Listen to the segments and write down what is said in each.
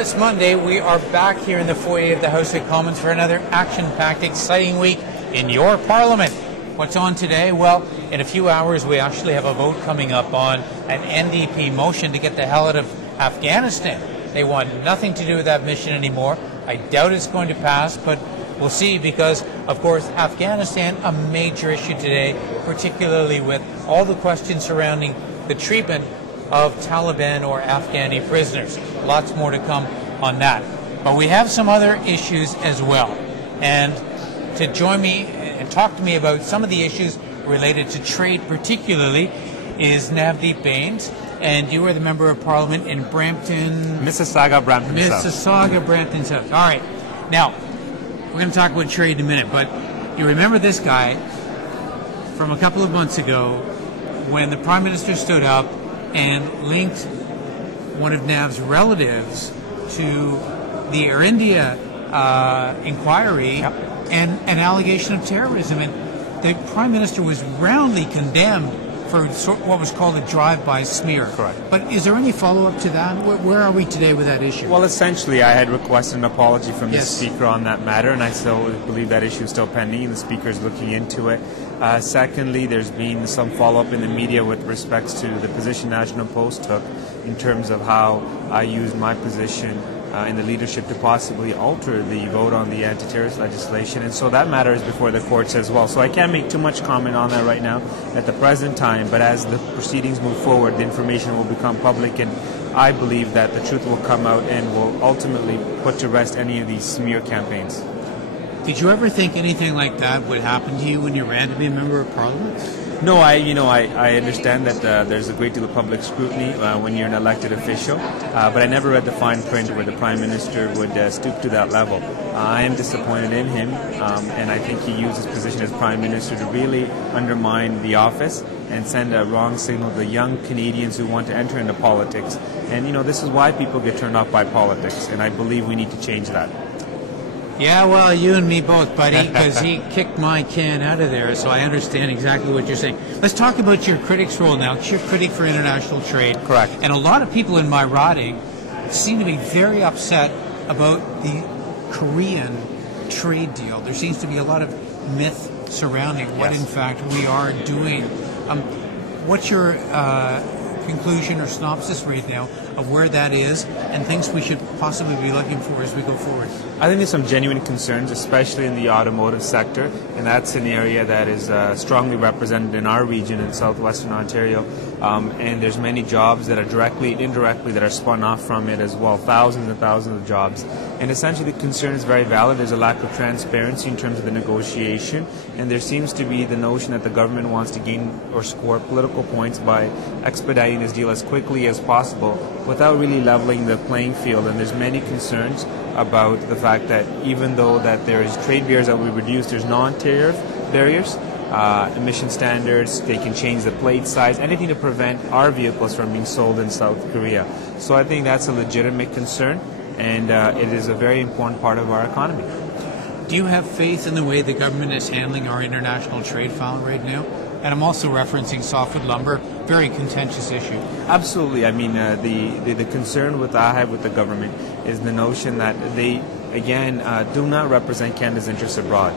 it's Monday. We are back here in the foyer of the House of Commons for another action-packed, exciting week in your Parliament. What's on today? Well, in a few hours we actually have a vote coming up on an NDP motion to get the hell out of Afghanistan. They want nothing to do with that mission anymore. I doubt it's going to pass, but we'll see, because, of course, Afghanistan, a major issue today, particularly with all the questions surrounding the treatment of Taliban or Afghani prisoners. Lots more to come on that. But we have some other issues as well. And to join me and talk to me about some of the issues related to trade particularly is Navdeep Bains. And you are the Member of Parliament in Brampton... Mississauga-Brampton South. Mississauga-Brampton South. All right. Now, we're going to talk about trade in a minute, but you remember this guy from a couple of months ago when the Prime Minister stood up and linked one of Nav's relatives to the Air India inquiry and an allegation of terrorism. And the Prime Minister was roundly condemned for what was called a drive-by smear. Correct. But is there any follow-up to that? Where are we today with that issue? Well, essentially, I had requested an apology from the Speaker on that matter, and I still believe that issue is still pending, and the Speaker is looking into it. Secondly, there's been some follow-up in the media with respects to the position National Post took in terms of how I used my position in the leadership to possibly alter the vote on the anti-terrorist legislation, and so that matter is before the courts as well. So I can't make too much comment on that right now at the present time, but as the proceedings move forward, the information will become public, and I believe that the truth will come out and will ultimately put to rest any of these smear campaigns. Did you ever think anything like that would happen to you when you ran to be a Member of Parliament? No, I understand that there's a great deal of public scrutiny when you're an elected official, but I never read the fine print where the Prime Minister would stoop to that level. I am disappointed in him, and I think he used his position as Prime Minister to really undermine the office and send a wrong signal to young Canadians who want to enter into politics. And, this is why people get turned off by politics, and I believe we need to change that. Yeah, well, you and me both, buddy, because he kicked my can out of there, so I understand exactly what you're saying. Let's talk about your critic's role now. You're critic for international trade. Correct. And a lot of people in my riding seem to be very upset about the Korean trade deal. There seems to be a lot of myth surrounding what, in fact, we are doing. What's your conclusion or synopsis right now of where that is and things we should possibly be looking for as we go forward? I think there's some genuine concerns, especially in the automotive sector, and that's an area that is strongly represented in our region in southwestern Ontario, and there's many jobs that are directly and indirectly that are spun off from it as well, thousands and thousands of jobs. And essentially the concern is very valid. There's a lack of transparency in terms of the negotiation, and there seems to be the notion that the government wants to gain or score political points by expediting this deal as quickly as possible without really leveling the playing field. And there's many concerns about the fact that even though that there is trade barriers that we reduce, there's non-tariff barriers, emission standards, they can change the plate size, anything to prevent our vehicles from being sold in South Korea. So I think that's a legitimate concern, and it is a very important part of our economy. Do you have faith in the way the government is handling our international trade file right now? And I'm also referencing softwood lumber, very contentious issue. Absolutely. I mean, the concern I have with the government is the notion that they, again, do not represent Canada's interests abroad.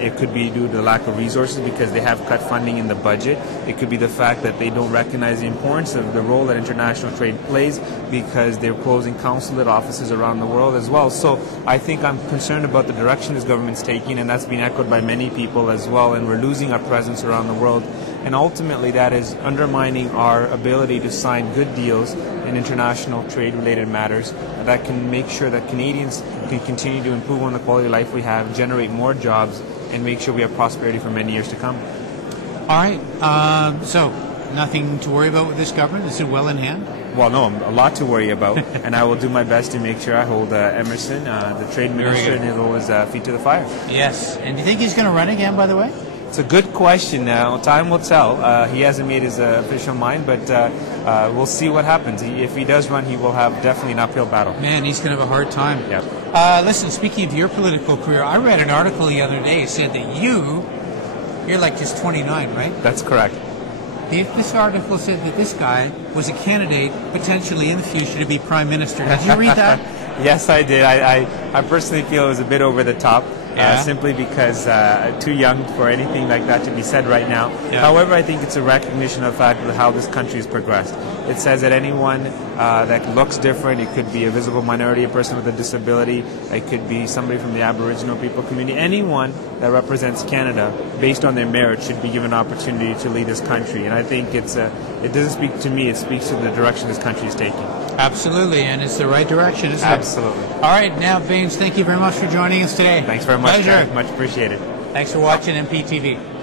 It could be due to the lack of resources because they have cut funding in the budget. It could be the fact that they don't recognize the importance of the role that international trade plays because they're closing consulate offices around the world as well. So I think I'm concerned about the direction this government's taking, and that's been echoed by many people as well, and we're losing our presence around the world. And ultimately that is undermining our ability to sign good deals in international trade-related matters that can make sure that Canadians can continue to improve on the quality of life we have, generate more jobs, and make sure we have prosperity for many years to come. All right. So nothing to worry about with this government? Is it well in hand? Well, no, a lot to worry about, and I will do my best to make sure I hold Emerson, the trade minister, and he'll hold his feet to the fire. Yes. And do you think he's going to run again, by the way? It's a good question. Now, time will tell. He hasn't made his official mind, but we'll see what happens. If he does run, he will have definitely an uphill battle. Man, he's going to have a hard time. Yeah. Listen, speaking of your political career, I read an article the other day that said that you're like just 29, right? That's correct. This article said that this guy was a candidate potentially in the future to be Prime Minister. Did you read that? Yes, I did. I personally feel it was a bit over the top. Simply because too young for anything like that to be said right now. Yeah. However, I think it's a recognition of the fact of how this country has progressed. It says that anyone that looks different, it could be a visible minority, a person with a disability, it could be somebody from the Aboriginal people community, anyone that represents Canada based on their merit should be given an opportunity to lead this country. And I think it doesn't speak to me, it speaks to the direction this country is taking. Absolutely, and it's the right direction, isn't it? Absolutely. All right, Navdeep Bains, thank you very much for joining us today. Thanks very much. Pleasure. Much appreciated. Thanks for watching MPtv.